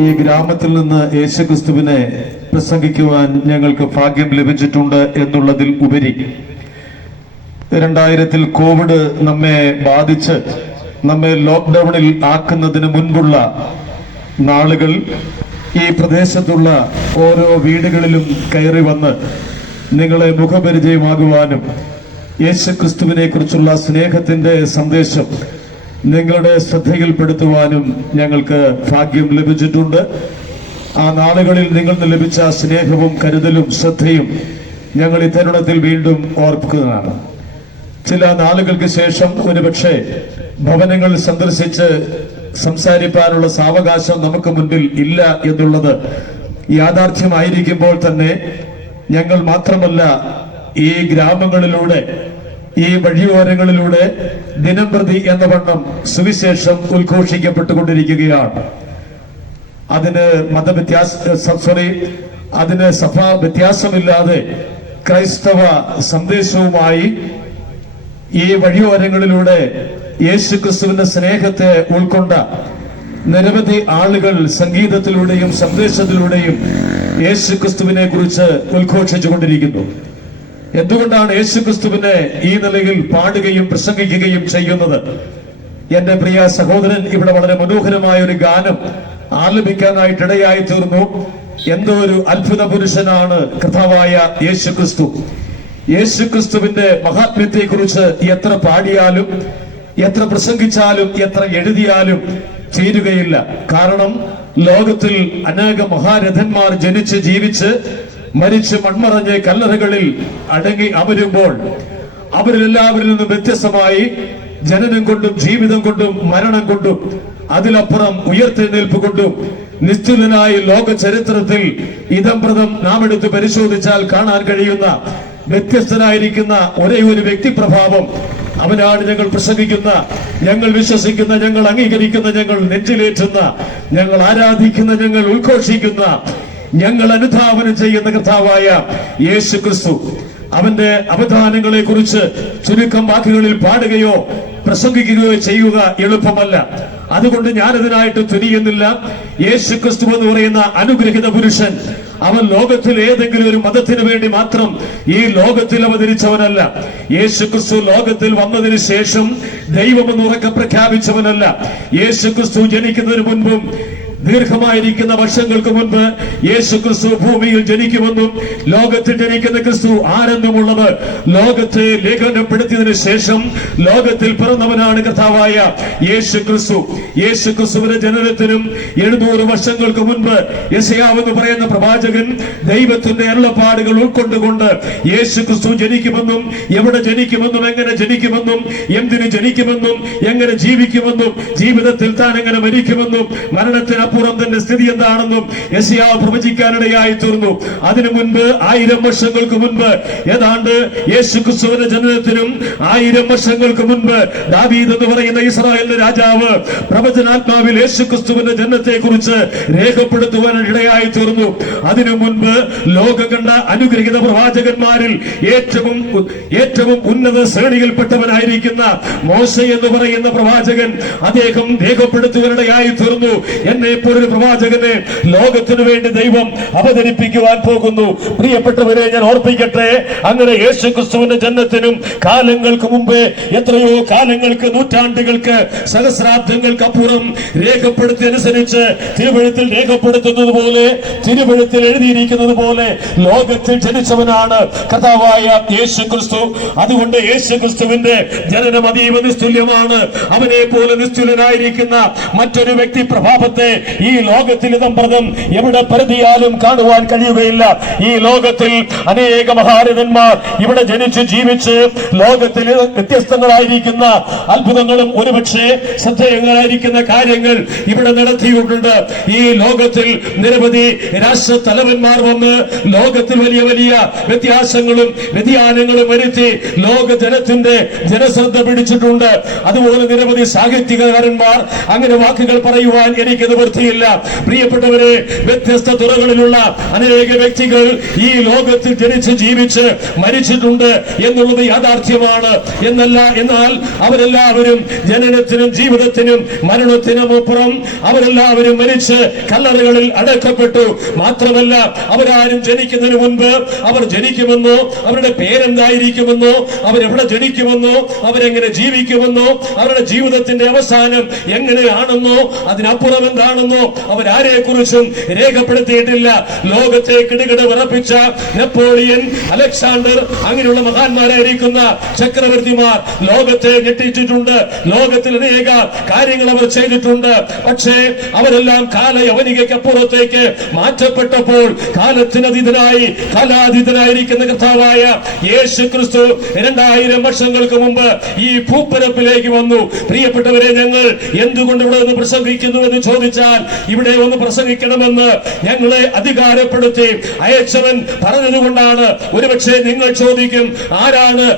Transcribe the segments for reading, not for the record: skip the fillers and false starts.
ഈ ഗ്രാമത്തിൽ നിന്ന് യേശുക്രിസ്തുവിനെ പ്രസംഗിക്കുവാൻ ഞങ്ങൾക്ക് ഭാഗ്യം ലഭിച്ചിട്ടുണ്ട് എന്നുള്ളതിൽ ഉപരി 2000 കോവിഡ് നമ്മെ ബാധിച്ച് നമ്മെ ലോക്ക്ഡൌണിൽ ആക്കുന്നതിന് മുൻപുള്ള നാളുകൾ ഈ പ്രദേശത്തുള്ള ഓരോ വീടുകളിലും കയറി വന്ന് നിങ്ങളെ മുഖപരിചയമാകുവാനും യേശുക്രിസ്തുവിനെ കുറിച്ചുള്ള സ്നേഹത്തിന്റെ സന്ദേശം നിങ്ങളുടെ ശ്രദ്ധയിൽപ്പെടുത്തുവാനും ഞങ്ങൾക്ക് ഭാഗ്യം ലഭിച്ചിട്ടുണ്ട്. ആ നാളുകളിൽ നിങ്ങൾക്ക് ലഭിച്ച സ്നേഹവും കരുതലും ശ്രദ്ധയും ഞങ്ങൾ ഈ തരുണത്തിൽ വീണ്ടും ഓർക്കുന്നതാണ്. ചില നാളുകൾക്ക് ശേഷം ഒരുപക്ഷെ ഭവനങ്ങൾ സന്ദർശിച്ച് സംസാരിക്കാനുള്ള സാവകാശം നമുക്ക് മുൻപിൽ ഇല്ല എന്നുള്ളത് യാഥാർത്ഥ്യമായിരിക്കുമ്പോൾ തന്നെ ഞങ്ങൾ മാത്രമല്ല ഈ ഗ്രാമങ്ങളിലൂടെ ഈ വഴിയോരങ്ങളിലൂടെ ദിനംപ്രതി എന്ന വണ്ണം സുവിശേഷം ഉദ്ഘോഷിക്കപ്പെട്ടുകൊണ്ടിരിക്കുകയാണ്. അതിന് അതിന് സഭാ വ്യത്യാസമില്ലാതെ ക്രൈസ്തവ സന്ദേശവുമായി ഈ വഴിയോരങ്ങളിലൂടെ യേശുക്രിസ്തുവിന്റെ സ്നേഹത്തെ ഉൾക്കൊണ്ട നിരവധി ആളുകൾ സംഗീതത്തിലൂടെയും സന്ദേശത്തിലൂടെയും യേശുക്രിസ്തുവിനെ കുറിച്ച് ഉദ്ഘോഷിച്ചുകൊണ്ടിരിക്കുന്നു. എന്തുകൊണ്ടാണ് യേശുക്രിസ്തുവിനെ ഈ നിലയിൽ പാടുകയും പ്രസംഗിക്കുകയും ചെയ്യുന്നത്? എന്റെ പ്രിയ സഹോദരൻ ഇവിടെ വളരെ മനോഹരമായ ഒരു ഗാനം ആലപിക്കാനായിട്ട് ഇടയായി തീർന്നു. എന്തോ ഒരു അത്ഭുത പുരുഷനാണ് കർത്താവായ യേശുക്രിസ്തു. യേശുക്രിസ്തുവിന്റെ മഹാത്മ്യത്തെ കുറിച്ച് എത്ര പാടിയാലും എത്ര പ്രസംഗിച്ചാലും എത്ര എഴുതിയാലും തീരുകയില്ല. കാരണം ലോകത്തിൽ അനേക മഹാരഥന്മാർ ജനിച്ച് ജീവിച്ച് മരിച്ച് മൺമറഞ്ഞ് കല്ലറകളിൽ അടങ്ങി അമരുമ്പോൾ അവരിലെല്ലാവരിൽ നിന്നും വ്യത്യസ്തമായി ജനനം കൊണ്ടും ജീവിതം കൊണ്ടും മരണം കൊണ്ടും അതിലപ്പുറം ഉയർത്തെഴുന്നേൽപ്പ് കൊണ്ടും നിശ്ചലനായി ലോക ചരിത്രത്തിൽ ഇതംപ്രദം നാം എടുത്ത് പരിശോധിച്ചാൽ കാണാൻ കഴിയുന്ന വ്യത്യസ്തനായിരിക്കുന്ന ഒരേ ഒരു വ്യക്തിപ്രഭാവം അവനാണ് ഞങ്ങൾ പ്രസംഗിക്കുന്ന, ഞങ്ങൾ വിശ്വസിക്കുന്ന, ഞങ്ങൾ അംഗീകരിക്കുന്ന, ഞങ്ങൾ നെഞ്ചിലേറ്റുന്ന, ഞങ്ങൾ ആരാധിക്കുന്ന, ഞങ്ങൾ ഉദ്ഘോഷിക്കുന്ന, ഞങ്ങൾ അനുധാവനം ചെയ്യുന്ന കർത്താവായ യേശുക്രിസ്തു. അവന്റെ അവദാനങ്ങളെ കുറിച്ച് ചുരുക്കം വാക്കുകളിൽ പാടുകയോ പ്രസംഗിക്കുകയോ ചെയ്യുക എളുപ്പമല്ല. അതുകൊണ്ട് ഞാനതിനായിട്ട് തുനിയുന്നില്ല. യേശുക്രിസ്തു എന്ന് പറയുന്ന അനുഗ്രഹിത പുരുഷൻ അവൻ ലോകത്തിൽ ഏതെങ്കിലും ഒരു മതത്തിന് വേണ്ടി മാത്രം ഈ ലോകത്തിൽ അവതരിച്ചവനല്ല. യേശുക്രിസ്തു ലോകത്തിൽ വന്നതിന് ശേഷം ദൈവമെന്ന് ഉറക്കെ പ്രഖ്യാപിച്ചവനല്ല. യേശുക്രിസ്തു ജനിക്കുന്നതിന് മുൻപും ദീർഘമായിരിക്കുന്ന വർഷങ്ങൾക്ക് മുൻപ് യേശുക്രിസ്തു ഭൂമിയിൽ ജനിക്കുമെന്നും ലോകത്തിൽ ജനിക്കുന്ന ക്രിസ്തു ആരെന്നുമുള്ളത് ലോകത്തെ ലേഖനപ്പെടുത്തിയതിനു ശേഷം ലോകത്തിൽ പിറന്നവനാണ് കർത്താവായ യേശുക്രിസ്തു. യേശുക്രിസ്തുവിന്റെ ജനനത്തിനും 700 വർഷങ്ങൾക്ക് മുൻപ് യെശയ്യാവ് എന്ന് പറയുന്ന പ്രവാചകൻ ദൈവത്തിന്റെ അരുളപ്പാടുകൾ ഉൾക്കൊണ്ടുകൊണ്ട് യേശുക്രിസ്തു ജനിക്കുമെന്നും എവിടെ ജനിക്കുമെന്നും എങ്ങനെ ജനിക്കുമെന്നും എന്തിനു ജനിക്കുമെന്നും എങ്ങനെ ജീവിക്കുമെന്നും ജീവിതത്തിൽ താൻ എങ്ങനെ മരിക്കുമെന്നും മരണത്തിന് അപ്പുറം തന്റെ സ്ഥിതി എന്താണെന്നും യെശയ്യാവ് പ്രവചിക്കാനിടയായി തീർന്നു. അതിനു മുൻപ് 1000 വർഷങ്ങൾക്ക് മുൻപ്, ഏതാണ്ട് യേശുക്രിസ്തുവിന്റെ ജനനത്തിനും 1000 വർഷങ്ങൾക്ക് മുൻപ് ദാവീദ് എന്ന് പറയുന്ന ഇസ്രായേലിന്റെ രാജാവ് പ്രവചനാത്മാവിൽ യേശുക്രിസ്തുവിന്റെ ജനനത്തെ കുറിച്ച് രേഖപ്പെടുത്തുവാൻ ഇടയായി തീർന്നു. അതിനു മുൻപ് ലോകം കണ്ട അനുഗ്രഹീത പ്രവാചകന്മാരിൽ ഏറ്റവും ഉന്നത ശ്രേണിയിൽപ്പെട്ടവനായിരിക്കുന്ന മോശ എന്ന് പറയുന്ന പ്രവാചകൻ അദ്ദേഹം രേഖപ്പെടുത്തുവാനിടയായി തീർന്നു. എന്നെ ഒരു പ്രവാചകനെ ലോകത്തിനു വേണ്ടി ദൈവം അവതരിപ്പിക്കുവാൻ പോകുന്നു. പ്രിയപ്പെട്ടവരെ, ഞാൻ ഓർപ്പിക്കട്ടെ, അങ്ങനെ യേശുക്രിസ്തുവിന്റെ ജനനത്തിനും കാലങ്ങൾക്ക് മുമ്പേ, എത്രയോ കാലങ്ങൾക്ക്, നൂറ്റാണ്ടുകൾക്ക്, സഹസ്രാബ്ദങ്ങൾക്ക് അപ്പുറം രേഖപ്പെടുത്തിയനുസരിച്ച് തിരുവെഴുത്തിൽ രേഖപ്പെടുത്തുന്നത് പോലെ, തിരുവെഴുത്തിൽ എഴുതിയിരിക്കുന്നത് പോലെ ലോകത്തിൽ ജനിച്ചവനാണ് കർത്താവായ യേശുക്രിസ്തു. അതുകൊണ്ട് യേശുക്രിസ്തുവിന്റെ ജനനം അതീവ നിസ്തുല്യമാണ്. അവനെ പോലെ നിസ്തുല്യനായിരിക്കുന്ന മറ്റൊരു വ്യക്തി പ്രഭാവത്തെ ഈ ലോകത്തിൽ ഇതംപ്രദം എവിടെ പരിധിയാലും കാണുവാൻ കഴിയുകയില്ല. ഈ ലോകത്തിൽ അനേക മഹാരഥന്മാർ ഇവിടെ ജനിച്ച് ജീവിച്ച് ലോകത്തിൽ വ്യത്യസ്തങ്ങളായിരിക്കുന്ന അത്ഭുതങ്ങളും ഒരുപക്ഷെ ശ്രദ്ധേയങ്ങളായിരിക്കുന്ന കാര്യങ്ങൾ ഇവിടെ നടത്തിയിട്ടുണ്ട്. ഈ ലോകത്തിൽ നിരവധി രാഷ്ട്ര തലവന്മാർ വന്ന് ലോകത്തിൽ വലിയ വലിയ വ്യത്യാസങ്ങളും വ്യതിയാനങ്ങളും വരുത്തി ലോക ജനത്തിന്റെ ജനശ്രദ്ധ പിടിച്ചിട്ടുണ്ട്. അതുപോലെ നിരവധി സാഹിത്യകാരന്മാർ, അങ്ങനെ വാക്കുകൾ പറയുവാൻ എനിക്ക് നിവൃത്തിയില്ല. പ്രിയപ്പെട്ടവരെ, വ്യത്യസ്ത തുറകളിലുള്ള അനേക വ്യക്തികൾ ഈ ലോകത്തിൽ ജനിച്ച് ജീവിച്ച് മരിച്ചിട്ടുണ്ട് എന്നുള്ളത് യാഥാർത്ഥ്യമാണ്. എന്നാൽ അവരെല്ലാവരും ജനനത്തിനും ജീവിതത്തിനും മരണത്തിനും അപ്പുറം അവരെല്ലാവരും മരിച്ച് കല്ലറകളിൽ അടക്കപ്പെട്ടു. മാത്രമല്ല, അവരാരും ജനിക്കുന്നതിന് മുൻപ് അവർ ജനിക്കുമെന്നോ അവരുടെ പേരെന്തായിരിക്കുമെന്നോ അവരെവിടെ ജനിക്കുമെന്നോ അവരെങ്ങനെ ജീവിക്കുമെന്നോ അവരുടെ ജീവിതത്തിന്റെ അവസാനം എങ്ങനെയാണെന്നോ അതിനപ്പുറം എന്താണെന്നോ അവരാരെ കുറിച്ചും രേഖപ്പെടുത്തിയിട്ടില്ല. ലോകത്തെ കിടുകിട വിറപ്പിച്ച നെപ്പോളിയൻ, അലക്സാണ്ടർ, അങ്ങനെയുള്ള മഹാന്മാരായിരിക്കുന്ന ചക്രവർത്തിമാർ ലോകത്തെ ഞെട്ടിച്ചിട്ടുണ്ട്. ലോകത്തിൽ അനേക കാര്യങ്ങൾ അവർ ചെയ്തിട്ടുണ്ട്. പക്ഷേ അവരെല്ലാം കാലയവനികയ്ക്കപ്പുറത്തേക്ക് മാറ്റപ്പെട്ടപ്പോൾ കാലാതീതനായിരിക്കുന്ന കർത്താവായ യേശു ക്രിസ്തു 2000 വർഷങ്ങൾക്ക് മുമ്പ് ഈ ഭൂപ്പരപ്പിലേക്ക് വന്നു. പ്രിയപ്പെട്ടവരെ, ഞങ്ങൾ എന്തുകൊണ്ട് ഇവിടെ ഒന്ന് പ്രസംഗിക്കുന്നു എന്ന് ചോദിച്ചാൽ, ഇവിടെ ഒന്ന് പ്രസംഗിക്കണമെന്ന് ഞങ്ങളെ അധികാരപ്പെടുത്തി അയച്ചവൻ പറഞ്ഞതുകൊണ്ടാണ്. ഒരുപക്ഷെ നിങ്ങൾ ചോദിക്കും, ആരാണ്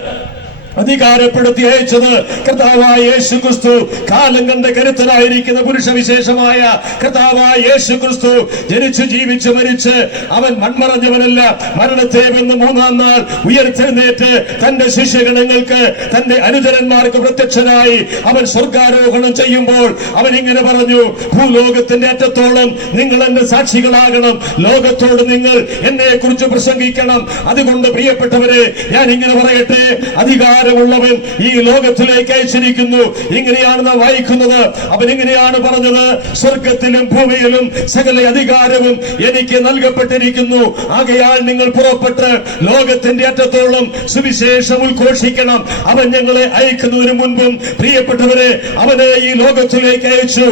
അധികാരപ്പെടുത്തി അയച്ചത്? കർത്താവായ യേശു ക്രിസ്തു, കാലം കണ്ട കരുത്തനായിരിക്കുന്ന പുരുഷവിശേഷമായ കർത്താവായ യേശു ക്രിസ്തു ജനിച്ചു ജീവിച്ച് മരിച്ച് അവൻ മൺമറഞ്ഞവനല്ല. മരണത്തെ വെന്ന് 3-ാം നാൾ ഉയർത്തെഴുന്നേറ്റ് തന്റെ ശിഷ്യഗണങ്ങൾക്ക്, തന്റെ അനുചരന്മാർക്ക് പ്രത്യക്ഷനായി അവൻ സ്വർഗാരോഹണം ചെയ്യുമ്പോൾ അവൻ ഇങ്ങനെ പറഞ്ഞു, ഭൂലോകത്തിന്റെ അറ്റത്തോളം നിങ്ങൾ എന്റെ സാക്ഷികളാകണം. ലോകത്തോട് നിങ്ങൾ എന്നെ കുറിച്ച് പ്രസംഗിക്കണം. അതുകൊണ്ട് പ്രിയപ്പെട്ടവരെ, ഞാൻ ഇങ്ങനെ പറയട്ടെ, അധികാരമുള്ളവൻ ഈ ലോകത്തിലേക്ക് അയച്ചിരിക്കുന്നു. ഇങ്ങനെയാണ് നാം വായിക്കുന്നത്. അവൻ ഇങ്ങനെയാണ് പറഞ്ഞത്, സ്വർഗത്തിലും ഭൂമിയിലും സകല അധികാരവും എനിക്ക് നൽകപ്പെട്ടിരിക്കുന്നു. ആകയാൽ നിങ്ങൾ പുറപ്പെട്ട് ലോകത്തിന്റെ അറ്റത്തോളം സുവിശേഷം ഉദ്ഘോഷിക്കണം. അവൻ ഞങ്ങളെ അയക്കുന്നതിന് മുൻപും പ്രിയപ്പെട്ടവരെ, അവനെ ഈ ലോകത്തിലേക്ക് അയച്ചു.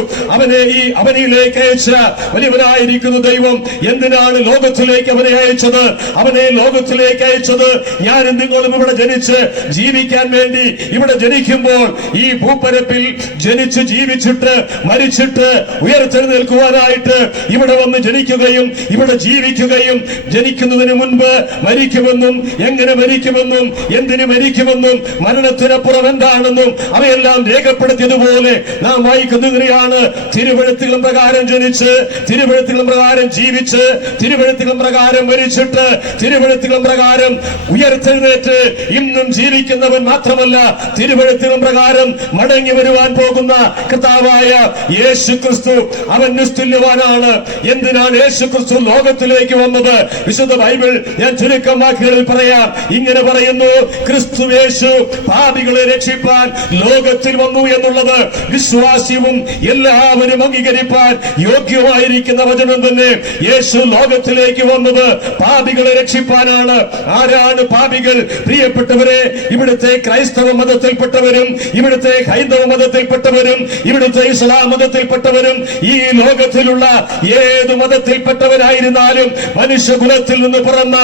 അവനിലേക്ക് അയച്ച വലിയവനായിരിക്കുന്ന ദൈവം എന്തിനാണ് ലോകത്തിലേക്ക് അവനെ അയച്ചത്? അവനെ ലോകത്തിലേക്ക് അയച്ചത് ഞാനും നിങ്ങളും ഇവിടെ ജനിച്ച് ജീവിക്കാൻ വേണ്ടി. ഇവിടെ ജനിക്കുമ്പോൾ ഈ ഭൂപ്പരപ്പിൽ ജനിച്ച് ജീവിച്ചിട്ട് മരിച്ചിട്ട് ഉയർത്തെഴുന്നേൽക്കുവാനായിട്ട് ഇവിടെ വന്ന് ജനിക്കുകയും ഇവിടെ ജീവിക്കുകയും, ജനിക്കുന്നതിന് മുൻപ് മരിക്കുമെന്നും എങ്ങനെ മരിക്കുമെന്നും എന്തിനു മരിക്കുമെന്നും മരണത്തിനപ്പുറം എന്താണെന്നും അവയെല്ലാം രേഖപ്പെടുത്തിയതുപോലെ നാം വായിക്കുന്നതിനെയാണ്. തിരുവെഴുത്തുകളും പ്രകാരം ജനിച്ച്, തിരുവെഴുത്തുകളും പ്രകാരം ജീവിച്ച്, തിരുവെഴുത്തുകളും പ്രകാരം മരിച്ചിട്ട്, തിരുവെഴുത്തുകളും പ്രകാരം ഉയർത്തെഴുന്നേറ്റ് ഇന്നും ജീവിക്കുന്നവൻ മാത്രമല്ല, തിരുവെഴുത്തുകളും പ്രകാരം മടങ്ങി വരുവാൻ പോകുന്ന കർത്താവായ യേശു ക്രിസ്തു അവൻ നിസ്തുല്യവാനാണ്. എന്തിനാണ് യേശു ക്രിസ്തു ലോകത്തിലേക്ക് വന്നത്? വിശുദ്ധ ബൈബിൾ ഞാൻ ചുരുക്കം വാക്കുകളിൽ പറയാം. ഇങ്ങനെ പറയുന്നു, ക്രിസ്തു യേശു പാപികളെ രക്ഷിപ്പാൻ ലോകത്തിൽ വന്നു എന്നുള്ളത് വിശ്വാസ്യവും എല്ലാവരും അംഗീകരിപ്പാൻ യോഗ്യമായിരിക്കുന്ന വചനം തന്നെ. യേശു ലോകത്തിലേക്ക് വന്നത് പാപികളെ രക്ഷിപ്പാനാണ്. ആരാണ് പാപികൾ? പ്രിയപ്പെട്ടവരെ, ഇവിടുത്തെ ക്രൈസ്തവ മതത്തിൽപ്പെട്ടവരും ഇവിടുത്തെ ഹൈന്ദവ മതത്തിൽപ്പെട്ടവരും ഇവിടുത്തെ ഇസ്ലാം മതത്തിൽപ്പെട്ടവരും ഈ ലോകത്തിലുള്ള ഏത് മതത്തിൽപ്പെട്ടവരായിരുന്നാലും മനുഷ്യകുലത്തിൽ നിന്ന് പിറന്ന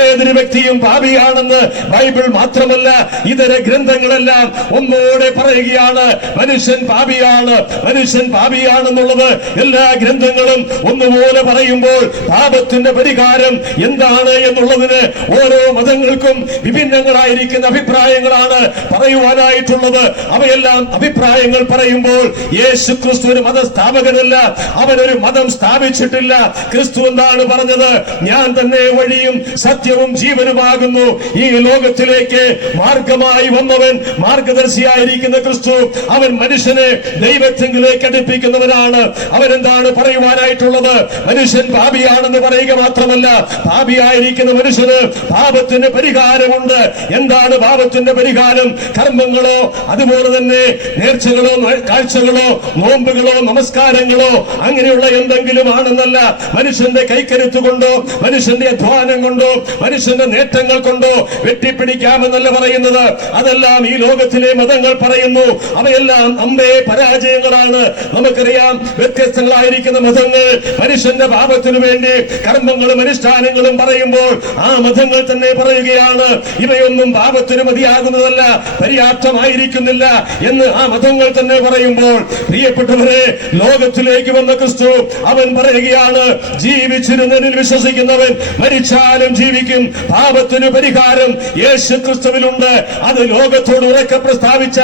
ഏതൊരു വ്യക്തിയും പാപിയാണെന്ന് ബൈബിൾ മാത്രമല്ല ഇതര ഗ്രന്ഥങ്ങളെല്ലാം ഒന്നോടെ പറയുകയാണ്. മനുഷ്യൻ പാപിയാണ്, മനുഷ്യൻ പാപിയാണെന്നുള്ളത് എല്ലാ ഗ്രന്ഥങ്ങളും ഒന്നുപോലെ പറയുമ്പോൾ പാപത്തിന്റെ പരിഹാരം എന്താണ് എന്നുള്ളതിന് ഓരോ മതങ്ങൾക്കും വിഭിന്നങ്ങളായിരിക്കുന്ന അഭിപ്രായങ്ങളാണ് പറയുവാനായിട്ടുള്ളത്. അവയെല്ലാം അഭിപ്രായങ്ങൾ പറയുമ്പോൾ യേശു ക്രിസ്തു ഒരു മതസ്ഥാപകനല്ല, അവനൊരു മതം സ്ഥാപിച്ചിട്ടില്ല. ക്രിസ്തു എന്താണ് പറഞ്ഞത്? ഞാൻ തന്നെ വഴിയും സത്യവും ജീവനുമാകുന്നു. ഈ ലോകത്തിലേക്ക് മാർഗമായി വന്നവൻ, മാർഗദർശിയായിരിക്കുന്ന ക്രിസ്തു, അവൻ മനുഷ്യനെ ദൈവത്തിലേക്ക് അടുപ്പിക്കുന്നവനാണ്. അവരെന്താണ് പറയുവാനായിട്ടുള്ളത്? മനുഷ്യൻ പാപിയാണെന്ന് പറയുക മാത്രമല്ല, പാപിയായിരിക്കുന്ന മനുഷ്യന് പാപത്തിന് പരിഹാരമുണ്ട്. എന്താണ് പാപത്തിന്റെ പരിഹാരം? കർമ്മങ്ങളോ അതുപോലെ തന്നെ നേർച്ചകളോ കാഴ്ചകളോ നോമ്പുകളോ നമസ്കാരങ്ങളോ അങ്ങനെയുള്ള എന്തെങ്കിലും ആണെന്നല്ല. മനുഷ്യന്റെ കൈക്കരുത്ത് കൊണ്ടോ മനുഷ്യന്റെ അധ്വാനം കൊണ്ടോ മനുഷ്യന്റെ നേട്ടങ്ങൾ കൊണ്ടോ വെട്ടിപ്പിടിക്കാമെന്നല്ല പറയുന്നത്. അതെല്ലാം ഈ ലോകത്തിലെ മതങ്ങൾ പറയുന്നു. അവയെല്ലാം അമ്പേ പരാജയങ്ങളാണ്. നമുക്കറിയാം, വ്യത്യസ്തങ്ങളായിരിക്കുന്ന മതങ്ങൾ മനുഷ്യന്റെ പാപത്തിനു വേണ്ടി കർമ്മങ്ങളും അനുഷ്ഠാനങ്ങളും പറയുമ്പോൾ ആ മതങ്ങൾ തന്നെ പറയുകയാണ്, ഇവയൊന്നും പാപത്തിന് മതിയാ മതിയാകുന്നതല്ല, പര്യാപ്തമായിരിക്കുന്നില്ല എന്ന് ആ മതങ്ങൾ തന്നെ പറയുമ്പോൾ, പ്രിയപ്പെട്ടവരെ, ലോകത്തിലേക്ക് വന്ന ക്രിസ്തു അവൻ പറയുകയാണ്, ജീവിച്ചിരുന്നതിൽ വിശ്വസിക്കുന്നവൻ മരിച്ചാലും ജീവിക്കും. പാപത്തിന് പരിഹാരം യേശു ക്രിസ്തുവിലുണ്ട്. അത് ലോകത്തോട് ഉറക്കെ പ്രസ്താവിച്ച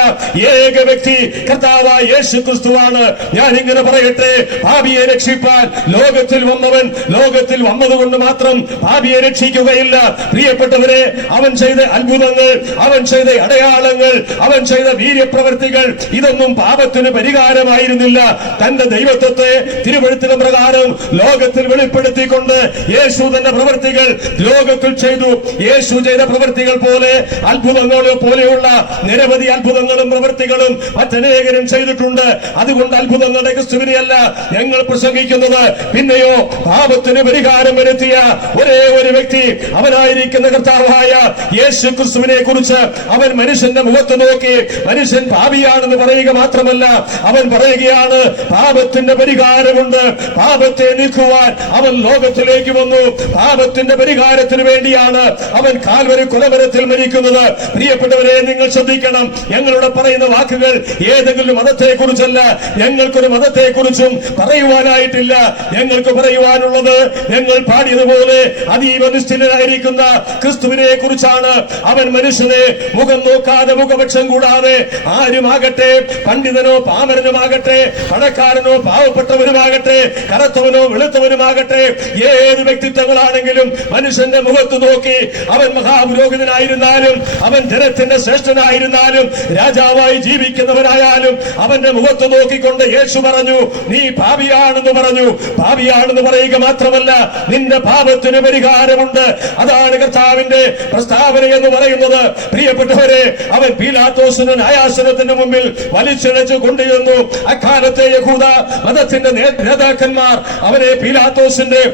ഏക വ്യക്തി കർത്താവായ യേശു ക്രിസ്തുവാണ്. ഞാൻ ഇങ്ങനെ പറയട്ടെ, പാപിയെ രക്ഷിപ്പാൻ ലോകത്തിൽ വന്നവൻ ലോകത്തിൽ വന്നതുകൊണ്ട് മാത്രം പാപിയെ രക്ഷിക്കുകയില്ല. പ്രിയപ്പെട്ടവരെ, അവൻ ചെയ്ത അത്ഭുതങ്ങൾ, അവൻ ചെയ്ത അടയാളങ്ങൾ, അവൻ ചെയ്ത വീര്യപ്രവൃത്തികൾ, ഇതൊന്നും പാപത്തിന് പരിഹാരമായിരുന്നില്ല. തന്റെ ദൈവത്വത്തെ തിരുവെഴുത്തിന പ്രകാരം ലോകത്തിൽ വെളിപ്പെടുത്തിക്കൊണ്ട് യേശു തന്റെ പ്രവൃത്തികൾ ലോകത്തിൽ ചെയ്തു. യേശു ചെയ്ത പ്രവൃത്തികൾ പോലെ അത്ഭുതങ്ങളെ പോലെയുള്ള നിരവധി അത്ഭുതങ്ങളും പ്രവൃത്തികളും മറ്റനേകരും ചെയ്തിട്ടുണ്ട്. അതുകൊണ്ട് അത്ഭുതങ്ങളുടെ ക്രിസ്തുവിനെയല്ല ഞങ്ങൾ പ്രസംഗിക്കുന്നത്. പിന്നെയോ പാപത്തിന് പരിഹാരം വരുത്തിയ ഒരേ ഒരു വ്യക്തി, അവനായിരിക്കുന്ന കർത്താവായ യേശു ക്രിസ്തുവിനെ കുറിച്ച് അവൻ മനുഷ്യന്റെ മുഖത്ത് നോക്കി മനുഷ്യൻ പാപിയാണെന്ന് പറയുക മാത്രമല്ല, അവൻ പറയുകയാണ് പാപത്തിന്റെ പരിഹാരമുണ്ട്. പാപത്തെ നീക്കുവാൻ അവൻ ലോകത്തിലേക്ക് വന്നു. പാപത്തിന്റെ പരിഹാരത്തിന് വേണ്ടിയാണ് അവൻ കാൽവരി കുലമരത്തിൽ മരിക്കുന്നത്. പ്രിയപ്പെട്ടവരെ, നിങ്ങൾ ശ്രദ്ധിക്കണം, ഞങ്ങളുടെ പറയുന്ന വാക്കുകൾ ഏതെങ്കിലും മതത്തെ കുറിച്ചല്ല. ഞങ്ങൾക്കൊരു മതത്തെ കുറിച്ചും പറയുവാനായിട്ടില്ല. ഞങ്ങൾക്ക് പറയുവാനുള്ളത് ഞങ്ങൾ പാടിയതുപോലെ അതീവ നിശ്ചലനായിരിക്കുന്ന ക്രിസ്തുവിനെ കുറിച്ചാണ്. അവൻ മനുഷ്യനെ മുഖം നോക്കാതെ, മുഖപക്ഷം കൂടാതെ, ആരുമാകട്ടെ, പണ്ഡിതനോ പാമരനുമാകട്ടെ, പണക്കാരനോ പാവപ്പെട്ടവരുമാകട്ടെ, കറുത്തവനോ വെളുത്തവനുമാകട്ടെ, ഏത് വ്യക്തിത്വങ്ങളാണെങ്കിലും മനുഷ്യന്റെ മുഖത്ത് നോക്കി, അവൻ മഹാപുരോഹിതനായിരുന്നാലും, അവൻ ജനത്തിന്റെ ശ്രേഷ്ഠനായിരുന്നാലും, രാജാവായി ജീവിക്കുന്നവനായാലും, അവന്റെ മുഖത്ത് നോക്കിക്കൊണ്ട് യേശു പറഞ്ഞു, നീ പാപിയാണെന്ന് പറഞ്ഞു. പാപിയാണെന്ന് പറയുക മാത്രമല്ല, നിന്റെ പാപത്തിന് പരിഹാരമുണ്ട്. അതാണ് കർത്താവിന്റെ പ്രസ്താവന എന്ന് പറയുന്നത്. പ്രിയപ്പെട്ടവരെ, അവൻ പീലാത്തോസിന്റെ ന്യായാസനത്തിന് മുമ്പിൽ വലിച്ചിഴച്ചു കൊണ്ടുചെന്നു. അക്കാലത്തെ യഹൂദ മതത്തിന്റെ നേതാക്കന്മാർ അവനെ പീലാത്തോസിന്റെ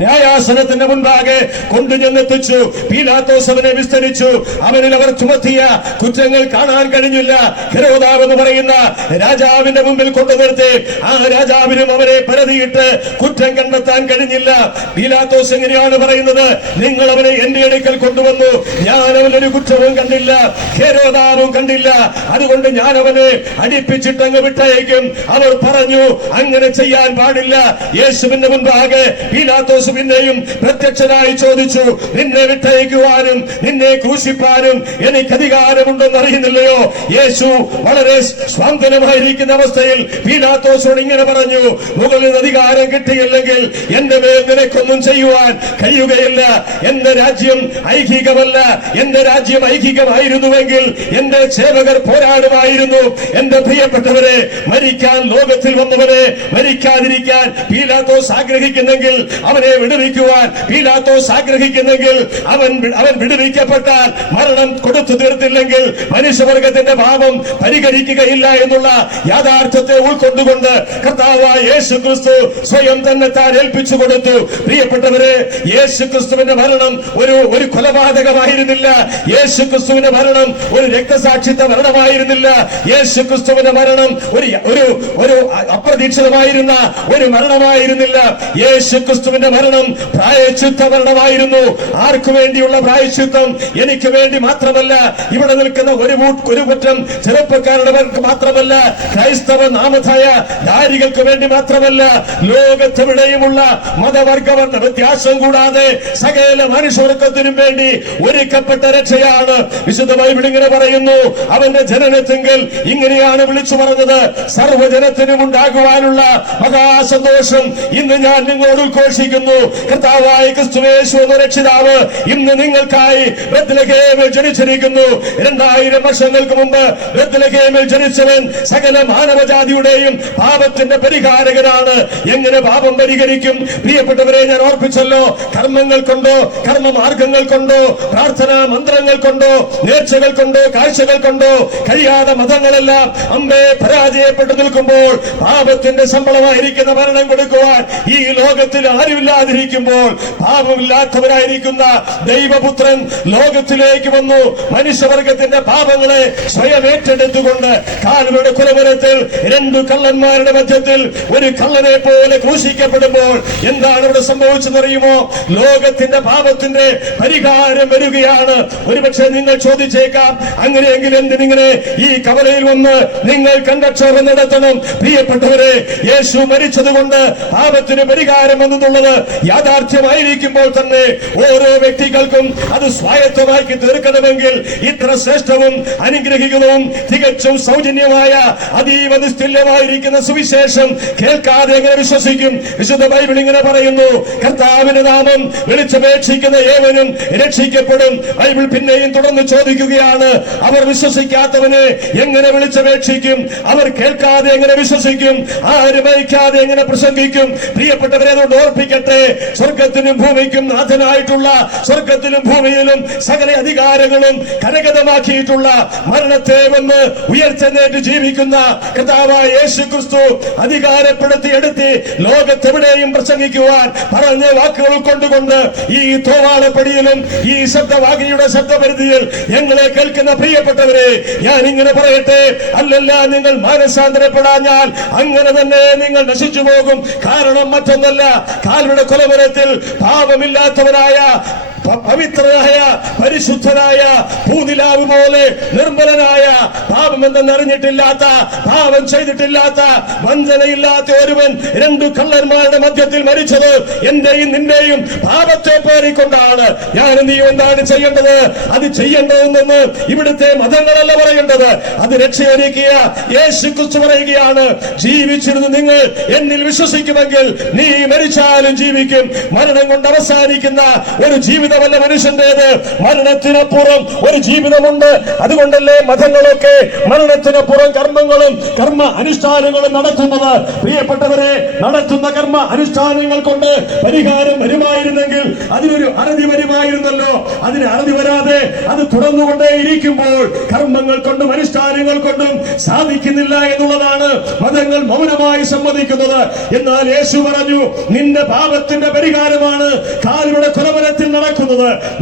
ന്യായാസനത്തിന്റെ മുൻപാകെ കൊണ്ടുചെന്നെത്തിച്ചു. പീലാത്തോസ് അവനെ വിസ്തരിച്ചു. അവനിൽ അവർ ചുമത്തിയ കുറ്റങ്ങൾ കാണാൻ കഴിഞ്ഞില്ല. ഹെരോദാവ് എന്ന് പറയുന്ന രാജാവിന്റെ മുമ്പിൽ കൊണ്ടു നിർത്തി. ആ രാജാവിനും അവരെ പരതിയിട്ട് കുറ്റം കണ്ടെത്താൻ കഴിഞ്ഞില്ല. പീലാത്തോസ് എങ്ങനെയാണ് പറയുന്നത്? നിങ്ങൾ അവനെ എന്റെ അടുക്കൽ കൊണ്ടുവന്നു, ഞാൻ അവനൊരു കുറ്റവും കണ്ടില്ല, ഹെരോദാവും കണ്ടില്ല, അതുകൊണ്ട് ഞാൻ അവനെ അടിപ്പിച്ചിട്ടങ്ങ് വിട്ടയക്കും. അവർ പറഞ്ഞു, അങ്ങനെ ചെയ്യാൻ പാടില്ല. യേശുവിന്റെ മുൻപാകെ പീലാത്തോസ് പിന്നെയും പ്രത്യക്ഷനായി ചോദിച്ചു, നിന്നെ വിട്ടയക്കുവാനും നിന്നെ ക്രൂശിപ്പാനും എനിക്ക് അധികാരമുണ്ടെന്ന് അറിയുന്നില്ലയോ? യേശു വളരെ സ്വാന്തനമായിരിക്കുന്ന അവസ്ഥയിൽ പീലാത്തോസോട് ഇങ്ങനെ പറഞ്ഞു, മുകളിൽ അധികാരം കിട്ടിയില്ലെങ്കിൽ എന്റെ മേൽ നിനക്കൊന്നും ചെയ്യുവാൻ കഴിയുകയില്ല. എന്റെ രാജ്യം ഐഹികമല്ല. എന്റെ രാജ്യം ഐഹികമായിരുന്നുവെങ്കിൽ എന്റെ സേവകർ പോരാടുമായിരുന്നു. എന്റെ പ്രിയപ്പെട്ടവരെ, മരിക്കാൻ ലോകത്തിൽ വന്നവരെ മരിക്കാതിരിക്കാൻ പീലാത്തോസ് ആഗ്രഹിക്കുന്നെങ്കിൽ, അവനെ വിടുവിക്കുവാൻ പീലാത്തോസ് ആഗ്രഹിക്കുന്നെങ്കിൽ, അവൻ വിടുവിക്കപ്പെട്ടാൽ മരണം കൊടുത്തു തീർത്തില്ലെങ്കിൽ മനുഷ്യവർഗത്തിന്റെ പാപം പരിഹരിക്കുകയില്ല എന്നുള്ള യാഥാർത്ഥ്യത്തെ ഉൾക്കൊണ്ടുകൊണ്ട് കർത്താവായ യേശു ക്രിസ്തു സ്വയം തന്നെ താൻ ഏൽപ്പിച്ചു കൊടുത്തു. പ്രിയപ്പെട്ടവരെ, യേശു ക്രിസ്തുവിന്റെ മരണം ഒരു കൊലപാതകമായിരുന്നില്ല. യേശു ക്രിസ്തുവിന്റെ മരണം ഒരു രക്തസാക്ഷിത്വ മരണമായിരുന്നില്ല. യേശു ക്രിസ്തുവിന്റെ മരണം ഒരു അപ്രതീക്ഷിതമായിരുന്ന ഒരു മരണമായിരുന്നില്ല. യേശു ക്രിസ്തുവിന്റെ മരണം പ്രായശ്ചിത്ത മരണമായിരുന്നു. ആർക്കു വേണ്ടിയുള്ള പ്രായശ്ചിത്തം? എനിക്ക് വേണ്ടി മാത്രമല്ല, ഇവിടെ നിൽക്കുന്ന ഒരു പറ്റം ചെറുപ്പക്കാരുടെ മാത്രമല്ല, ക്രൈസ്തവ നാമധായ ധാരികൾക്ക് വേണ്ടി മാത്രമല്ല, ലോകത്തെവിടെയുമുള്ള മതവർഗവർണ്ണ വ്യത്യാസം കൂടാതെ സകല മനുഷ്യവർഗത്തിനും വേണ്ടി ഒരുക്കപ്പെട്ട രക്ഷയാണ്. വിശുദ്ധ ബൈബിൾ ഇങ്ങനെ പറയുന്നു, അവന്റെ ജനനത്തെങ്കിൽ ഇങ്ങനെയാണ് വിളിച്ചു പറഞ്ഞത്, സർവ്വജനത്തിനും ഉണ്ടാകുവാനുള്ള മഹാസന്തോഷം ഇന്ന് ഞാൻ നിങ്ങളോട് ഉദ്ഘോഷിക്കുന്നു. കർത്താവായ ക്രിസ്തുയേശു എന്ന രക്ഷിതാവ് ഇന്ന് നിങ്ങൾക്കായി ബെത്ലഹേമിൽ ജനിച്ചിരിക്കുന്നു. 2000 വർഷങ്ങൾക്ക് മുമ്പ് ബെത്ലഹേമിൽ ജനിച്ചവൻ സകല മാനവജാതിയുടെയും പാപത്തിന്റെ പരിഹാരകനാണ്. എങ്ങനെ പാപം പരിഹരിക്കും? പ്രിയപ്പെട്ടവരെ, ഞാൻ ഓർപ്പിച്ചല്ലോ, കർമ്മങ്ങൾ കൊണ്ടോ കർമ്മമാർഗങ്ങൾ കൊണ്ടോ പ്രാർത്ഥനാ മന്ത്രങ്ങൾ കൊണ്ടോ നേർച്ചകൾ കൊണ്ടോ കാഴ്ചകൾ കൊണ്ടോ കഴിയാതെ മതങ്ങളെല്ലാം അമ്പേ പരാജയപ്പെട്ടു നിൽക്കുമ്പോൾ പാപത്തിന്റെ ശമ്പളമായിരിക്കുന്ന മരണം കൊടുക്കുവാൻ ഈ ലോകത്തിൽ ആരുമില്ല ഇല്ലാതിരിക്കുമ്പോൾ പാപമില്ലാത്തവരായിരിക്കുന്ന ദൈവപുത്രൻ ലോകത്തിലേക്ക് വന്നു. മനുഷ്യവർഗത്തിന്റെ പാപങ്ങളെ സ്വയം ഏറ്റെടുത്തുകൊണ്ട് കാൽവരിയുടെ കുലമരത്തിൽ 2 കള്ളന്മാരുടെ മധ്യത്തിൽ ഒരു കള്ളനെ പോലെ ക്രൂശിക്കപ്പെടുമ്പോൾ എന്താണ് ഇവിടെ സംഭവിച്ചെന്നറിയുമോ? ലോകത്തിന്റെ പാപത്തിന്റെ പരിഹാരം വരികയാണ്. ഒരുപക്ഷെ നിങ്ങൾ ചോദിച്ചേക്കാം, അങ്ങനെയെങ്കിൽ എന്തിനിങ്ങനെ ഈ കവലയിൽ വന്ന് നിങ്ങൾ കണ്ടക്ഷേപം നടത്തണം? പ്രിയപ്പെട്ടവരെ, യേശു മരിച്ചതുകൊണ്ട് പാപത്തിന് പരിഹാരം എന്നുള്ളത് യാഥാർത്ഥ്യമായിരിക്കുമ്പോൾ തന്നെ ഓരോ വ്യക്തികൾക്കും അത് സ്വായത്തമാക്കി തീർക്കണമെങ്കിൽ ഇത്ര ശ്രേഷ്ഠവും അനുഗ്രഹിക്കുന്നതും തികച്ചും സൗജന്യമായ അതീവ നിസ്തുല്യമായിരിക്കുന്ന സുവിശേഷം കേൾക്കാതെ എങ്ങനെ വിശ്വസിക്കും? വിശുദ്ധ ബൈബിൾ ഇങ്ങനെ പറയുന്നു, കർത്താവിന്റെ നാമം വിളിച്ചപേക്ഷിക്കുന്ന ഏവനും രക്ഷിക്കപ്പെടും. ബൈബിൾ പിന്നെയും തുടർന്ന് ചോദിക്കുകയാണ്, അവർ വിശ്വസിക്കാത്തവനെ എങ്ങനെ വിളിച്ചപേക്ഷിക്കും? അവർ കേൾക്കാതെ എങ്ങനെ വിശ്വസിക്കും? ആര് മരിക്കാതെ എങ്ങനെ പ്രസംഗിക്കും? പ്രിയപ്പെട്ടവരെ, അതുകൊണ്ട് ഓർപ്പിക്കട്ടെ, സ്വർഗത്തിനും ഭൂമിക്കും നാഥനായിട്ടുള്ള, സ്വർഗത്തിലും ഭൂമിയിലും സകല അധികാരങ്ങളും കരഗതമാക്കിയിട്ടുള്ള, മരണത്തെ വന്ന് ഉയർച്ചെന്നേറ്റ് ജീവിക്കുന്ന കർത്താവായ യേശു ക്രിസ്തു അധികാരപ്പെടുത്തി എടുത്തി ലോകത്തെവിടെയും പ്രസംഗിക്കുവാൻ പറഞ്ഞ വാക്കുകൾ കൊണ്ടുകൊണ്ട് ഈ തോവാളപ്പടിയിലും ഈ ശബ്ദവാഹിനിയുടെ ശബ്ദപരിധിയിൽ ഞങ്ങളെ കേൾക്കുന്ന പ്രിയപ്പെട്ടവരെ, ഞാൻ ഇങ്ങനെ പറയട്ടെ, അല്ലല്ല, നിങ്ങൾ മാനസാന്തരപ്പെടാഞ്ഞാൽ അങ്ങനെ തന്നെ നിങ്ങൾ നശിച്ചു പോകും. കാരണം മറ്റൊന്നല്ല, കാൽവരിയുടെ കുലമരത്തിൽ പാപമില്ലാത്തവനായ പവിത്രനായ പരിശുദ്ധനായ പൂനിലാവ് പോലെ നിർമ്മലനായ, പാപമെന്തെന്ന് അറിഞ്ഞിട്ടില്ലാത്ത, പാപം ചെയ്തിട്ടില്ലാത്ത, വഞ്ചനയില്ലാത്ത ഒരുവൻ 2 കള്ളന്മാരുടെ മധ്യത്തിൽ മരിച്ചത് എന്റെയും നിന്റെയും പാപത്തെ പേറിക്കൊണ്ടാണ്. ഞാൻ നീ എന്താണ് ചെയ്യേണ്ടത്? അത് ചെയ്യേണ്ടതെന്ന് ഇവിടുത്തെ മതങ്ങളല്ല പറയേണ്ടത്, അത് രക്ഷയൊരുക്കിയ യേശു ക്രിസ്തു പറയുകയാണ്. ജീവിച്ചിരുന്ന് നിങ്ങൾ എന്നിൽ വിശ്വസിക്കുമെങ്കിൽ നീ മരിച്ചാലും ജീവിക്കും. മരണം കൊണ്ട് അവസാനിക്കുന്ന ഒരു ജീവിതമല്ല മനുഷ്യന്റേത്. മരണത്തിനപ്പുറം ഒരു ജീവിതമുണ്ട്. അതുകൊണ്ടല്ലേ മതങ്ങളൊക്കെ മരണത്തിനപ്പുറം കർമ്മങ്ങളും കർമ്മ അനുഷ്ഠാനങ്ങളും നടത്തുന്നത്. പ്രിയപ്പെട്ടവരെ, നടത്തുന്ന കർമ്മ അനുഷ്ഠാനങ്ങൾ കൊണ്ട് പരിഹാരം വരുമായിരുന്നെങ്കിൽ അതിനൊരു അറുതി വരുമായിരുന്നല്ലോ. അതിന് അറുതി വരാതെ അത് തുടർന്നുകൊണ്ടേയിരിക്കുമ്പോൾ കർമ്മങ്ങൾ കൊണ്ടും അനുഷ്ഠാനങ്ങൾ കൊണ്ടും സാധിക്കുന്നില്ല എന്നുള്ളതാണ് മതങ്ങൾ മൗനമായി സമ്മതിക്കുന്നത്. എന്നാൽ യേശു പറഞ്ഞു, നിന്റെ പാപത്തിന്റെ പരിഹാരമാണ് കാൽവരിയുടെ കുലമരത്തിൽ നടക്കുന്നത്.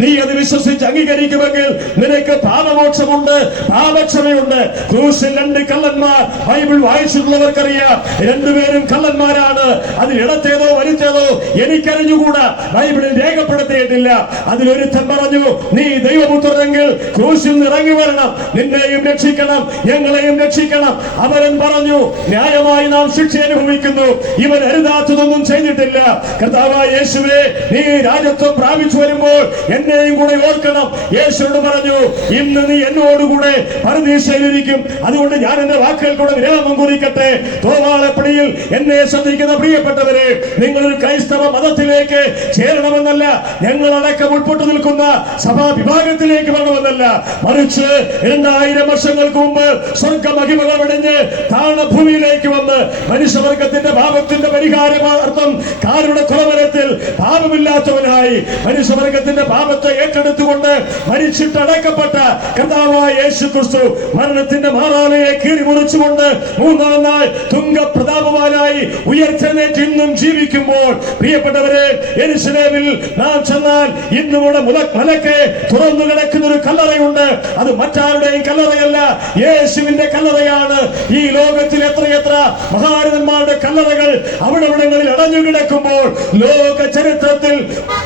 നീ അത് വിശ്വസിച്ച് അംഗീകരിക്കുമെങ്കിൽ നിനക്ക് പാപമോക്ഷമുണ്ട്, പാപക്ഷമയുണ്ട്. ക്രൂശിൽ 2 കള്ളന്മാർ ബൈബിൾ വായിച്ചിട്ടുള്ളവർക്കറിയാം, 2 പേരും കള്ളന്മാരാണ്. അതിൽ ഇടത്തേതോ വലുത്തേതോ എനിക്കറിഞ്ഞുകൂടാ, ബൈബിളിൽ രേഖപ്പെടുത്തിയിട്ടില്ല. അതിലൊരുത്തൻ പറഞ്ഞു, നീ ദൈവപുത്രനെങ്കിൽ ക്രൂശിൽ നിന്ന് ഇറങ്ങി വരണം, നിന്നെയും രക്ഷിക്കണം, ഞങ്ങളെയും രക്ഷിക്കണം. അവൻ പറഞ്ഞു, ന്യായമായി നാം ശിക്ഷ അനുഭവിക്കുന്നു, ഇവൻ അരുതാത്തതൊന്നും ചെയ്തിട്ടില്ല. കർത്താവായ യേശുവേ, നീ രാജത്വം പ്രാപിച്ചു വരുമ്പോൾ എന്നെയും കൂടെ ഓർക്കണം. യേശുവോട് പറഞ്ഞു, ഇന്ന് നീ എന്നോടുകൂടെ പരദീസയിലിരിക്കും. അതുകൊണ്ട് ഞാൻ എന്റെ വാക്കുകൾ കൂടെ വിരാമം കുറിക്കട്ടെ. തോവാളപ്പടിയിൽ എന്നെ ശ്രദ്ധിക്കുന്ന പ്രിയപ്പെട്ടവരെ, നിങ്ങളൊരു ക്രൈസ്തവ മതത്തിലേക്ക് ചേരണമെന്നല്ല, ഞങ്ങളടക്കം ഉൾപ്പെട്ടു നിൽക്കുന്ന സഭാ വിഭാഗത്തിലേക്ക് വരണമെന്നല്ല, മറിച്ച് 2000 വർഷങ്ങൾക്ക് മുമ്പ് സ്വർഗ മഹിമകൾ വെടിഞ്ഞ് താണ ഭൂമിയിലേക്ക് വന്ന് മനുഷ്യവർഗത്തിന്റെ പാപത്തിന്റെ പരിഹാരമാർത്ഥം കാൽവരിയുടെ കുലമരത്തിൽ പാപമില്ലാത്തവനായി മനുഷ്യവർഗത്തിന്റെ പാപത്തെ ഏറ്റെടുത്തുകൊണ്ട് മരിച്ചിട്ടടക്കപ്പെട്ട കർത്താവായ യേശു ക്രിസ്തു മരണത്തിന്റെ മാറാലയെ കീറി മുറിച്ചുകൊണ്ട് 3-ാം നാൾ തുംഗപ്രതാപവാനായി ഉയർത്തെഴുന്നേറ്റ് ഇന്നും ജീവിക്കുമ്പോൾ, പ്രിയപ്പെട്ടവരെ, യെരൂശലേമിൽ നാം ചെന്നാൽ ഇന്നും ഇവിടെ മലക്കെ തുറന്നു കിടക്കുന്ന ഒരു കല്ലറയുണ്ട്. അത് മറ്റാരുടെയും കല്ലറയല്ല, യേശുവിന്റെ കല്ലറയാണ്. ഈ ലോകത്തിൽ എത്രയെത്ര മഹാരഥന്മാരുടെ കല്ലറകൾ അവിടങ്ങളിൽ അടഞ്ഞു കിടക്കുമ്പോൾ, ലോക ചരിത്രത്തിൽ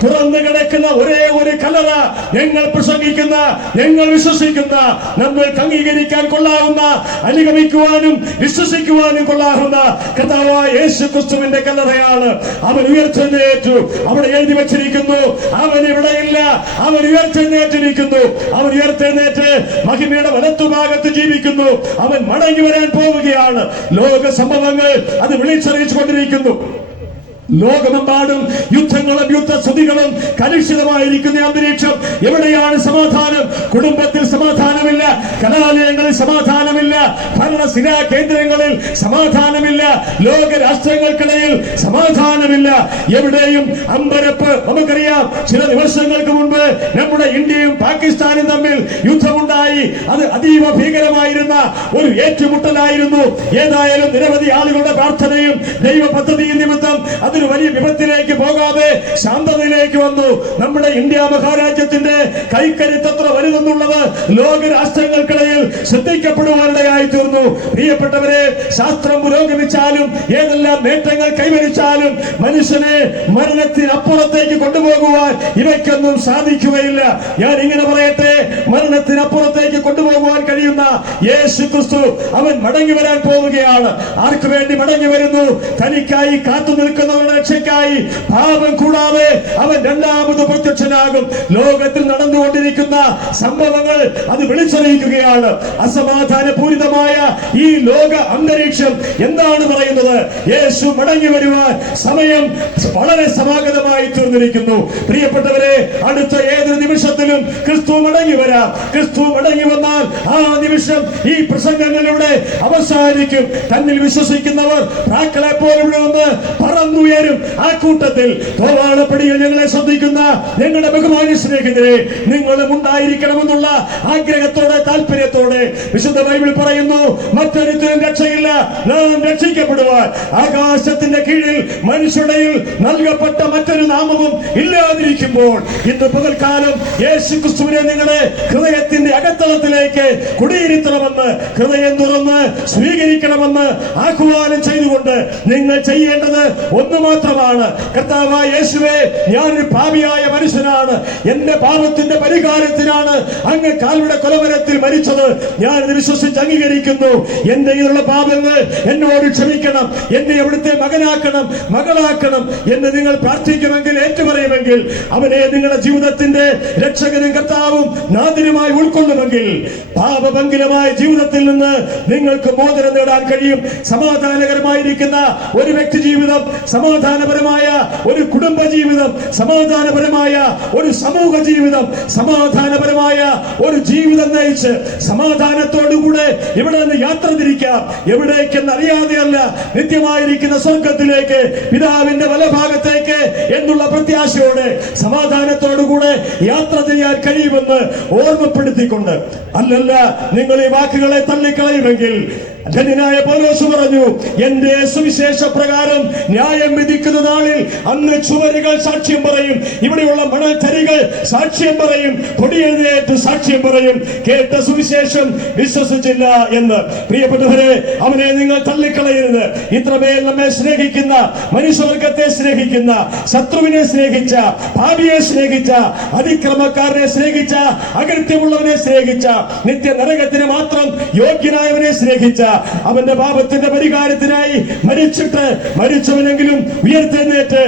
തുറന്നു കിടക്കുന്ന ഒരേ ഒരു കല്ലറ ഞങ്ങൾ പ്രസംഗിക്കുന്ന, ഞങ്ങൾ വിശ്വസിക്കുന്ന, നമ്മൾക്ക് അംഗീകരിക്കാൻ കൊള്ളാവുന്ന, അനുഗമിക്കുവാനും വിശ്വസിക്കുവാനും കൊള്ളാവുന്ന കർത്താവായ യേശു ക്രിസ്തുവിന്റെ കല്ലറയാണ്. അവൻ ഉയർത്തെഴുന്നേറ്റു. അവിടെ എഴുതി വച്ചിരിക്കുന്നു, അവൻ ഇവിടെയില്ല, അവൻ ഉയർത്തെഴുന്നേറ്റിരിക്കുന്നു. അവൻ ഉയർത്തെഴുന്നേറ്റ് മഹിമയുടെ വലത്തുഭാഗത്ത് ജീവിക്കുന്നു. അവൻ മടങ്ങി വരാൻ പോവുകയാണ്. ലോക സംഭവങ്ങൾ അത് വിളിച്ചറിയിച്ചു കൊണ്ടിരിക്കുന്നു. ലോകമെമ്പാടും യുദ്ധങ്ങളും യുദ്ധസ്തുതികളും കലുഷിതമായിരിക്കുന്ന അന്തരീക്ഷം. എവിടെയാണ് സമാധാനം? കുടുംബത്തിൽ സമാധാനമില്ല, കലാലയങ്ങളിൽ സമാധാനമില്ല, ഭരണസിരാ കേന്ദ്രങ്ങളിൽ സമാധാനമില്ല, ലോക രാഷ്ട്രങ്ങൾക്കിടയിൽ സമാധാനമില്ല. എവിടെയും അമ്പരപ്പ്. നമുക്കറിയാം, ചില ദിവസങ്ങൾക്ക് മുൻപ് നമ്മുടെ ഇന്ത്യയും പാകിസ്ഥാനും തമ്മിൽ യുദ്ധമുണ്ടായി. അത് അതീവ ഭീകരമായിരുന്ന ഒരു ഏറ്റുമുട്ടലായിരുന്നു. ഏതായാലും നിരവധി ആളുകളുടെ പ്രാർത്ഥനയും ദൈവ പദ്ധതിയും നിമിത്തം അത് യാതൊരു വലിയ വിപത്തിലേക്ക് പോകാതെ ശാന്തതയിലേക്ക് വന്നു. നമ്മുടെ ഇന്ത്യ മഹാരാജ്യത്തിന്റെ കൈക്കരുത്തത്ര വലുതെന്നുള്ളത് ലോക രാഷ്ട്രങ്ങൾക്കിടയിൽ ശ്രദ്ധിക്കപ്പെടുവാനിടയായി തീർന്നു. പ്രിയപ്പെട്ടവരെ, ശാസ്ത്രം പുരോഗമിച്ചാലും ഏതെല്ലാം നേട്ടങ്ങൾ കൈവരിച്ചാലും മനുഷ്യനെ മരണത്തിനപ്പുറത്തേക്ക് കൊണ്ടുപോകുവാൻ ഇവയ്ക്കൊന്നും സാധിക്കുകയില്ല. ഞാൻ ഇങ്ങനെ പറയട്ടെ, മരണത്തിനപ്പുറത്തേക്ക് കൊണ്ടുപോകുവാൻ കഴിയുന്ന യേശു ക്രിസ്തു അവൻ മടങ്ങി വരാൻ പോവുകയാണ്. ആർക്കു വേണ്ടി മടങ്ങി വരുന്നു? തനിക്കായി കാത്തു നിൽക്കുന്നവരുടെ രക്ഷയ്ക്കായി. പാപം കൂടാതെ അവൻ രണ്ടാമത് പ്രത്യക്ഷനാകും. ലോകത്തിൽ നടന്നുകൊണ്ടിരിക്കുന്ന സംഭവങ്ങൾ അത് വിളിച്ചറിയിക്കുകയാണ്. അസമാധാനപൂരിതമായ ഈ ലോക അന്തരീക്ഷം എന്താണ് പറയുന്നത്? യേശു മടങ്ങി വരുവാൻ സമയം വളരെ സമാഗതമായി തീർന്നിരിക്കുന്നു. പ്രിയപ്പെട്ടവരെ, അടുത്ത ഏതൊരു നിമിഷത്തിലും ക്രിസ്തു മടങ്ങി വരാം. ക്രിസ്തു മടങ്ങി വന്നാൽ ആ നിമിഷം ഈ പ്രസംഗങ്ങളിലൂടെ അവസാനിക്കും. തന്നിൽ വിശ്വസിക്കുന്നവർ പ്രാക്കളെ പോലെ നിന്ന് പറന്നുയരും. ആ കൂട്ടത്തിൽ തോവാളപ്പടിയിൽ ഞങ്ങളെ ശ്രദ്ധിക്കുന്ന ഞങ്ങളുടെ ബഹുമാന്യ സ്നേഹിതരെ, നിങ്ങളും ഉണ്ടായിരിക്കണമെന്നുള്ള ആഗ്രഹത്തോടെ താല്പര്യത്തോടെ വിശുദ്ധ ബൈബിൾ പറയുന്നു, മറ്റൊരുത്തരും രക്ഷയില്ല, നാം രക്ഷിക്കപ്പെടുവാൻ ആകാശത്തിന്റെ കീഴിൽ മനുഷ്യടയിൽ നൽകപ്പെട്ട മറ്റൊരു നാമവും ഇല്ലാതിരിക്കുമ്പോൾ ഇന്ന് പകൽക്കാലം യേശു ക്രിസ്തുവിനെ നിങ്ങളുടെ ഹൃദയത്തിന്റെ അകത്തളത്തിലേക്ക് കുടിയിരുത്തണമെന്ന്, ഹൃദയം തുറന്ന് സ്വീകരിക്കണമെന്ന് ആഹ്വാനം ചെയ്തുകൊണ്ട് നിങ്ങൾ ചെയ്യേണ്ടത് ഒന്ന് മാത്രമാണ്. കർത്താവായ യേശുവേ, ഞാനൊരു പാപിയായ മനുഷ്യനാണ്. എന്റെ പാപത്തിന്റെ പരിഹാരത്തിനാണ് അങ്ങ് കാൽവടെ കൊലമരത്തിൽ മരിച്ചത്. ഞാനിത് വിശ്വസിച്ച് അംഗീകരിക്കുന്നു. എന്റെ ഇതിലുള്ള പാപങ്ങൾ എന്നോട് ക്ഷമിക്കണം, എന്നെ അവിടുത്തെ മകനാക്കണം, മകളാക്കണം എന്ന് നിങ്ങൾ പ്രാർത്ഥിക്കുമെങ്കിൽ, ഏറ്റുപറയുമെങ്കിൽ, അവനെ നിങ്ങളുടെ ജീവിതത്തിന്റെ രക്ഷകനും കർത്താവും നാഥനുമായി ഉൾക്കൊള്ളുമെങ്കിൽ പാപഭംഗിരമായ ജീവിതത്തിൽ നിന്ന് നിങ്ങൾക്ക് മോചനം നേടാൻ കഴിയും. സമാധാനകരമായിരിക്കുന്ന ഒരു വ്യക്തി ജീവിതം, സമാധാനപരമായ ഒരു കുടുംബ ജീവിതം, സമാധാനപരമായ ഒരു സമൂഹ ജീവിതം, സമാധാനപരമായ ഒരു ജീവിതം നയിച്ച് സമാധാനത്തോടുകൂടെ ഇവിടെ നിന്ന് യാത്ര തിരിക്കാം. എവിടേക്കെന്ന് അറിയാതെയല്ല, നിത്യമായിരിക്കുന്ന സ്വർഗത്തിലേക്ക്, പിതാവിന്റെ വലഭാഗത്തേക്ക് എന്നുള്ള പ്രത്യാശയോടെ സമാധാനത്തോടുകൂടെ യാത്ര ചെയ്യാൻ കഴിയുമെന്ന് ഓർമ്മപ്പെടുത്തിക്കൊണ്ട്, അല്ലല്ല നിങ്ങൾ ഈ വാക്കുകളെ തള്ളിക്കളയുമെങ്കിൽ, ധന്യനായ പൗലോസ് പറഞ്ഞു, എന്റെ സുവിശേഷ പ്രകാരം ന്യായം വിധിക്കുന്ന നാളിൽ അന്ന് ചുവരുകൾ സാക്ഷ്യം പറയും, ഇവിടെയുള്ള മണൽത്തരികൾ സാക്ഷ്യം പറയും, കൊടിയെഴുന്നേറ്റ് സാക്ഷ്യം പറയും, കേട്ട സുവിശേഷം വിശ്വസിച്ചില്ല എന്ന്. പ്രിയപ്പെട്ടവരെ, അവനെ നിങ്ങൾ തള്ളിക്കളയരുത്. ഇത്രമേൽ നമ്മെ സ്നേഹിക്കുന്ന, മനുഷ്യവർഗത്തെ സ്നേഹിക്കുന്ന, ശത്രുവിനെ സ്നേഹിച്ച, പാപിയെ സ്നേഹിച്ച, അതിക്രമക്കാരനെ സ്നേഹിച്ച, അകൃത്യമുള്ളവനെ സ്നേഹിച്ച, നിത്യ നരകത്തിന് മാത്രം യോഗ്യനായവനെ സ്നേഹിച്ച, അവന്റെ പാപത്തിന്റെ പരിഹാരത്തിനായി മരിച്ചവനെങ്കിലും ഉയർത്തെഴുന്നേറ്റ്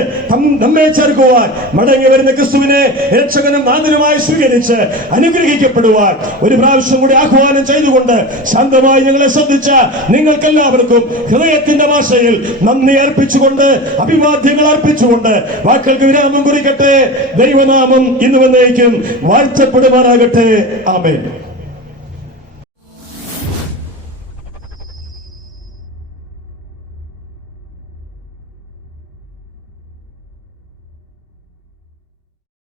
നമ്മെ ചേർക്കുവാൻ മടങ്ങി വരുന്ന ക്രിസ്തുവിനെ രക്ഷകനും നാഥനുമായി സ്വീകരിച്ച് അനുഗ്രഹിക്കപ്പെടുവാൻ ഒരു പ്രാവശ്യം കൂടി ആഹ്വാനം ചെയ്തുകൊണ്ട് ശാന്തമായി ഞങ്ങളെ ശ്രദ്ധിച്ച നിങ്ങൾക്കെല്ലാവർക്കും ഹൃദയത്തിന്റെ ഭാഷയിൽ നന്ദി അർപ്പിച്ചുകൊണ്ട്, അഭിവാദ്യങ്ങൾ അർപ്പിച്ചുകൊണ്ട് വാക്കുകൾക്ക് വിരാമം കുറിക്കട്ടെ. ദൈവനാമം ഇന്നുവന്നേക്കും വാഴ്ത്തപ്പെടുമാറാകട്ടെ. ആമേൻ.